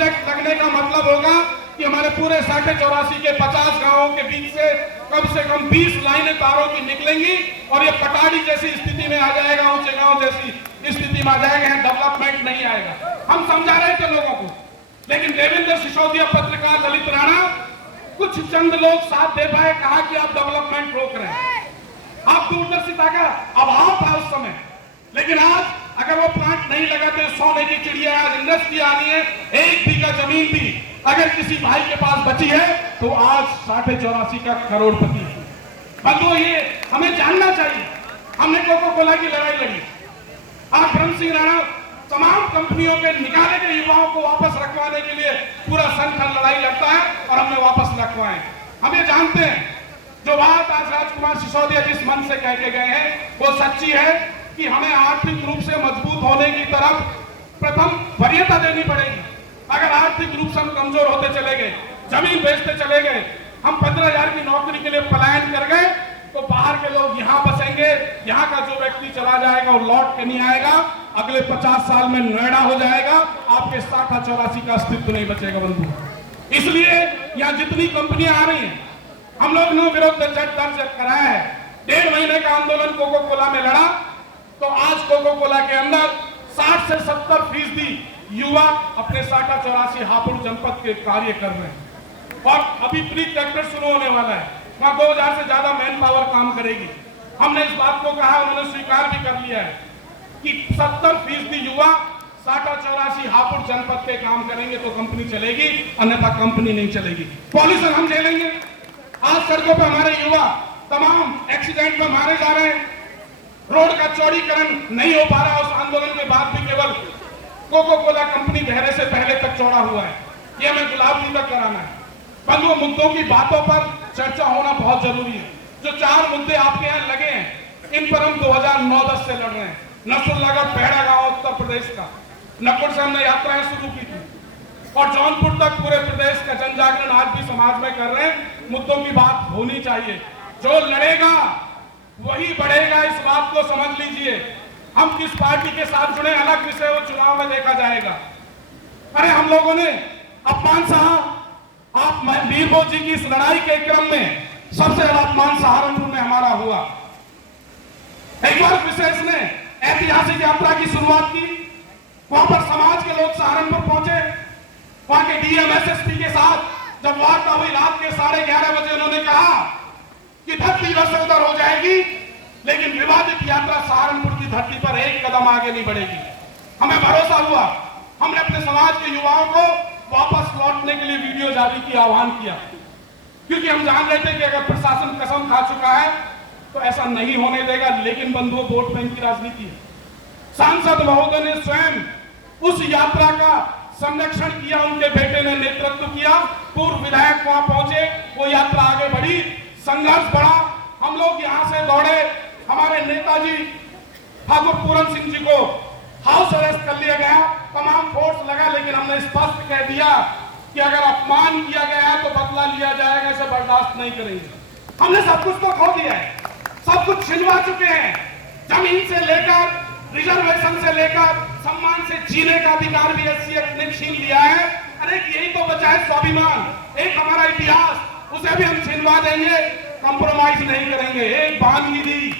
Project लगने का मतलब होगा कि हमारे पूरे 84.5 के 50 गांवों के बीच से कम 20 लाइनें तारों की निकलेंगी और ये पटाड़ी जैसी स्थिति में आ जाएगा, ऊंचे गांव जैसी स्थिति में आ जाएगा। यहाँ डेवलपमेंट नहीं आएगा। हम समझा रहे थे लोगों को, लेकिन देवेंद्र सिसोदिया, पत्रकार ललित राणा, कुछ चंद लोग साथ दे पाए, कहा कि आप डेवलपमेंट रोक रहे हैं। आप दूरदर्शिता का अभाव था उस समय, लेकिन आज अगर वो प्लांट नहीं लगाते, सोने की चिड़िया, आज इंडस्ट्री आनी है, 1 बीघा जमीन भी अगर किसी भाई के पास बची है तो आज 84.5 का करोड़पति है। बंधुओं, ये हमें जानना चाहिए। हमने कोको कोला की लड़ाई लड़ी, आज ब्रह्म सिंह राणा तमाम कंपनियों के निकाले गए युवाओं को वापस रखवाने के लिए पूरा संगठन लड़ाई लड़ता है और हमने वापस रखवाए। हम ये जानते हैं, जो बात आज राजकुमार सिसोदिया जिस मन से कह के गए हैं वो सच्ची है कि हमें आर्थिक रूप से मजबूत होने की तरफ प्रथम वरीयता देनी पड़ेगी। अगर आर्थिक रूप से हम कमजोर होते चले गए, जमीन बेचते चले गए, हम 15,000 की नौकरी के लिए पलायन कर गए, तो बाहर के लोग यहाँ बसेंगे, यहाँ का जो व्यक्ति चला जाएगा वो लौट के नहीं आएगा। अगले 50 साल में नोएडा हो जाएगा, आपके 84.5 का अस्तित्व नहीं बचेगा बंधु। इसलिए यहाँ जितनी कंपनियां आ रही हैं, हम लोग ने विरोध दर्ज कराया है। 1.5 महीने का आंदोलन कोको कोला में लड़ा, तो आज कोको कोला के अंदर 60 से 70% युवा अपने 84.5 हापुड़ जनपद के कार्य कर रहे हैं। और अभी प्री ट्रैक्टर शुरू होने वाला है, वहां 2000 से ज्यादा मैन पावर काम करेगी। हमने इस बात को कहा, उन्होंने स्वीकार भी कर लिया है कि 70% युवा 84.5 हापुड़ जनपद के काम करेंगे तो कंपनी चलेगी, अन्यथा कंपनी नहीं चलेगी। पॉल्यूशन हम झेलेंगे। आज सड़कों पर हमारे युवा तमाम एक्सीडेंट में मारे जा रहे हैं, रोड का चौड़ीकरण नहीं हो पा रहा। उस आंदोलन के बाद भी केवल कोको कोला कंपनी बहरे से पहले तक चौड़ा हुआ है, ये हमें गुलाबी तक कराना है। बंधुओं, मुद्दों की बातों पर चर्चा होना बहुत जरूरी है। जो 4 मुद्दे आपके यहाँ लगे हैं, इन पर हम 2009-10 से लड़ रहे हैं। नसरुल्लागढ़ पहड़ा गांव उत्तर प्रदेश का, नकुड़ से हमने यात्राएं शुरू की थी और जौनपुर तक पूरे प्रदेश का जन जागरण आज भी समाज में कर रहे हैं। मुद्दों की बात होनी चाहिए, जो लड़ेगा वही बढ़ेगा, इस बात को समझ लीजिए। हम किस पार्टी के साथ जुड़े अलग विषय वो चुनाव में देखा जाएगा। अरे हम लोगों ने अपमान सहा, आप वीरभोज जी की इस लड़ाई के क्रम में सबसे ज्यादा अपमान सहारनपुर में हमारा हुआ। एक बार विशेष ने ऐतिहासिक यात्रा की शुरुआत की, वहां पर समाज के लोग सहारनपुर पहुंचे, वहां के डीएम एसएसपी के साथ जब वार्ता हुई रात के 11:30 बजे, उन्होंने कहा कि धरती इधर उधर हो जाएगी, लेकिन विवादित यात्रा सहारनपुर की धरती पर एक कदम आगे नहीं बढ़ेगी। हमें भरोसा हुआ, हमने अपने समाज के युवाओं को वापस लौटने के लिए वीडियो जारी की, आह्वान किया, क्योंकि हम जान रहे थे कि अगर प्रशासन कसम खा चुका है तो ऐसा नहीं होने देगा। लेकिन बंधुओं, वोट बैंक की राजनीति है। सांसद महोदय ने स्वयं उस यात्रा का संरक्षण किया, उनके बेटे ने नेतृत्व किया, पूर्व विधायक वहां पहुंचे, वो यात्रा आगे बढ़ी, संघर्ष बढ़ा, हम लोग यहां से दौड़े। हमारे नेताजी ठाकुर पूरन सिंह जी को हाउस अरेस्ट कर लिया गया, तमाम फोर्स लगा, लेकिन हमने स्पष्ट कह दिया कि अगर अपमान किया गया है तो बदला लिया जाएगा, इसे बर्दाश्त नहीं करेंगे। हमने सब कुछ तो खो दिया है, सब कुछ छिनवा चुके हैं, जमीन से लेकर रिजर्वेशन से लेकर सम्मान से जीने का अधिकार भी एससी ने छीन लिया है। अरे यही तो बचा है स्वाभिमान, एक हमारा इतिहास, उसे भी हम छिनवा देंगे, कंप्रोमाइज नहीं करेंगे। एक बानगी दी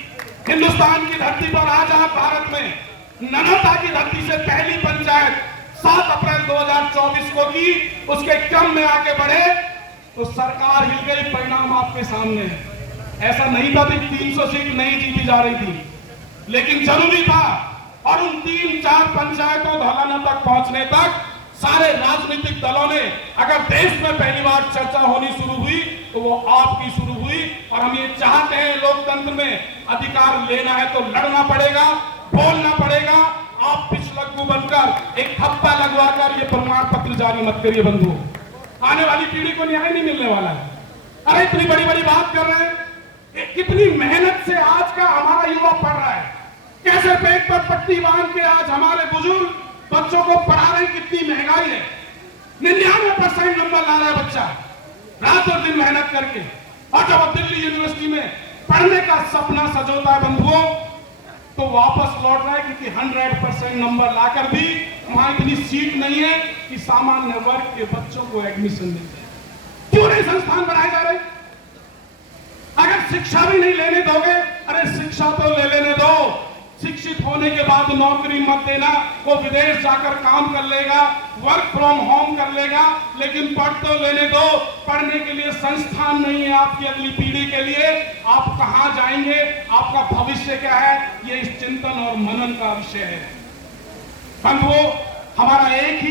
हिंदुस्तान की धरती पर, आज आप भारत में नन्हता की धरती से पहली पंचायत 7 अप्रैल 2024 को की, उसके क्रम में आगे बढ़े तो सरकार हिल गई, परिणाम आपके सामने है। ऐसा नहीं था कि 300 सीट नहीं जीती जा रही थी, लेकिन जरूरी था। और उन 3-4 पंचायतों धौलाना तक पहुंचने तक सारे राजनीतिक दलों ने, अगर देश में पहली बार चर्चा होनी शुरू हुई तो वो आपकी शुरू हुई। और हम ये चाहते हैं, लोकतंत्र में अधिकार लेना है तो लड़ना पड़ेगा, बोलना पड़ेगा। आप पिछलग्गू बनकर एक थप्पा लगवाकर ये प्रमाण पत्र जारी मत करिए बंधु, आने वाली पीढ़ी को न्याय नहीं मिलने वाला है। अरे इतनी बड़ी बड़ी बात कर रहे हैं, कितनी मेहनत से आज का हमारा युवा पढ़ रहा है, कैसे पेट पर पट्टी बांध के आज हमारे बुजुर्ग बच्चों को पढ़ा रहे हैं, कितनी महंगाई है, 99% नंबर ला रहा है बच्चा रात और दिन मेहनत करके। और जब दिल्ली यूनिवर्सिटी में पढ़ने का सपना सजोता है बंधुओं, तो वापस लौट रहा है, क्योंकि 100% नंबर लाकर भी वहां इतनी सीट नहीं है कि सामान्य वर्ग के बच्चों को एडमिशन मिल जाए। क्यों नहीं संस्थान बनाए जा रहे? अगर शिक्षा भी नहीं लेने दोगे, अरे शिक्षा तो ले लेने दो, शिक्षित होने के बाद नौकरी मत देना, वो विदेश जाकर काम कर लेगा, वर्क फ्रॉम होम कर लेगा, लेकिन पढ़ तो लेने दो। पढ़ने के लिए संस्थान नहीं है आपकी अगली पीढ़ी के लिए, आप कहां जाएंगे, आपका भविष्य क्या है, ये इस चिंतन और मनन का विषय है। बंधुओं, हमारा एक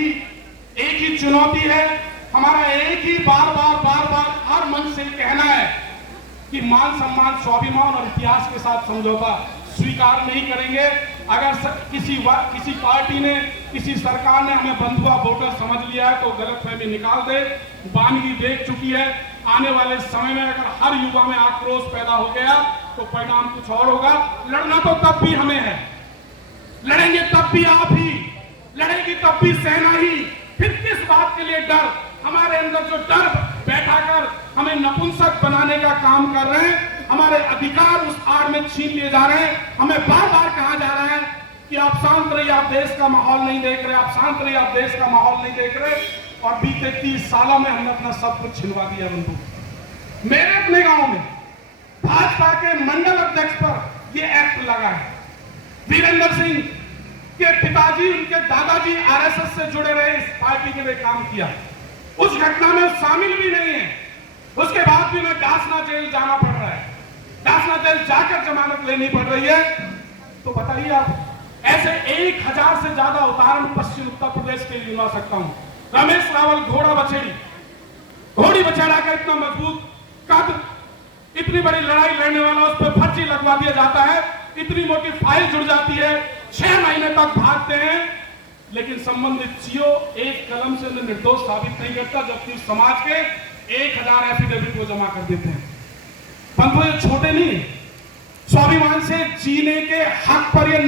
ही चुनौती है, हमारा एक ही बार बार हर मन से कहना है कि मान सम्मान, स्वाभिमान और इतिहास के साथ समझौता स्वीकार नहीं करेंगे। अगर किसी पार्टी ने, किसी सरकार ने हमें बंधुआ वोटर समझ लिया है तो गलतफहमी निकाल दे, वानगी देख चुकी है। आने वाले समय में अगर हर युवा में आक्रोश पैदा हो गया तो परिणाम कुछ और होगा। लड़ना तो तब भी हमें है, लड़ेंगे तब भी आप ही, लड़ेगी तब भी सेना ही। फिर किस बात के लिए डर? हमारे अंदर जो डर बैठा कर हमें नपुंसक बनाने का काम कर रहे हैं, हमारे अधिकार उस आड़ में छीन लिए जा रहे हैं। हमें बार बार कहा जा रहा है कि आप शांत रहिए, आप देश का माहौल नहीं देख रहे, आप शांत रहिए, आप देश का माहौल नहीं देख रहे। और बीते 30 सालों में हमने अपना सब कुछ छिनवा दिया। बंधु, मेरे अपने गांव में भाजपा के मंडल अध्यक्ष पर यह एक्ट लगा है। वीरेंद्र सिंह के पिताजी, उनके दादाजी आरएसएस से जुड़े रहे, इस पार्टी के लिए काम किया, उस घटना में शामिल भी नहीं है। उसके बाद भी मैं डासना जेल जाना पड़ रहा है, डासना जेल जाकर जमानत लेनी पड़ रही है। तो बताइए आप, ऐसे 1000 से ज्यादा उदाहरण पश्चिम उत्तर प्रदेश के लिए ला सकता हूं। रमेश रावल घोड़ी बछेड़ा का इतना मजबूत कद, इतनी बड़ी लड़ाई लड़ने वाला, उस पर फर्जी लगवा दिया जाता है, इतनी मोटी फाइल जुड़ जाती है, 6 महीने तक भागते हैं, लेकिन संबंधित सीओ एक कलम से उन्हें निर्दोष साबित नहीं करता, जबकि समाज के 1000 एफिडेविट को जमा कर देते हैं। बंधु, ये छोटे नहीं, स्वाभिमान से जीने के हक पर ये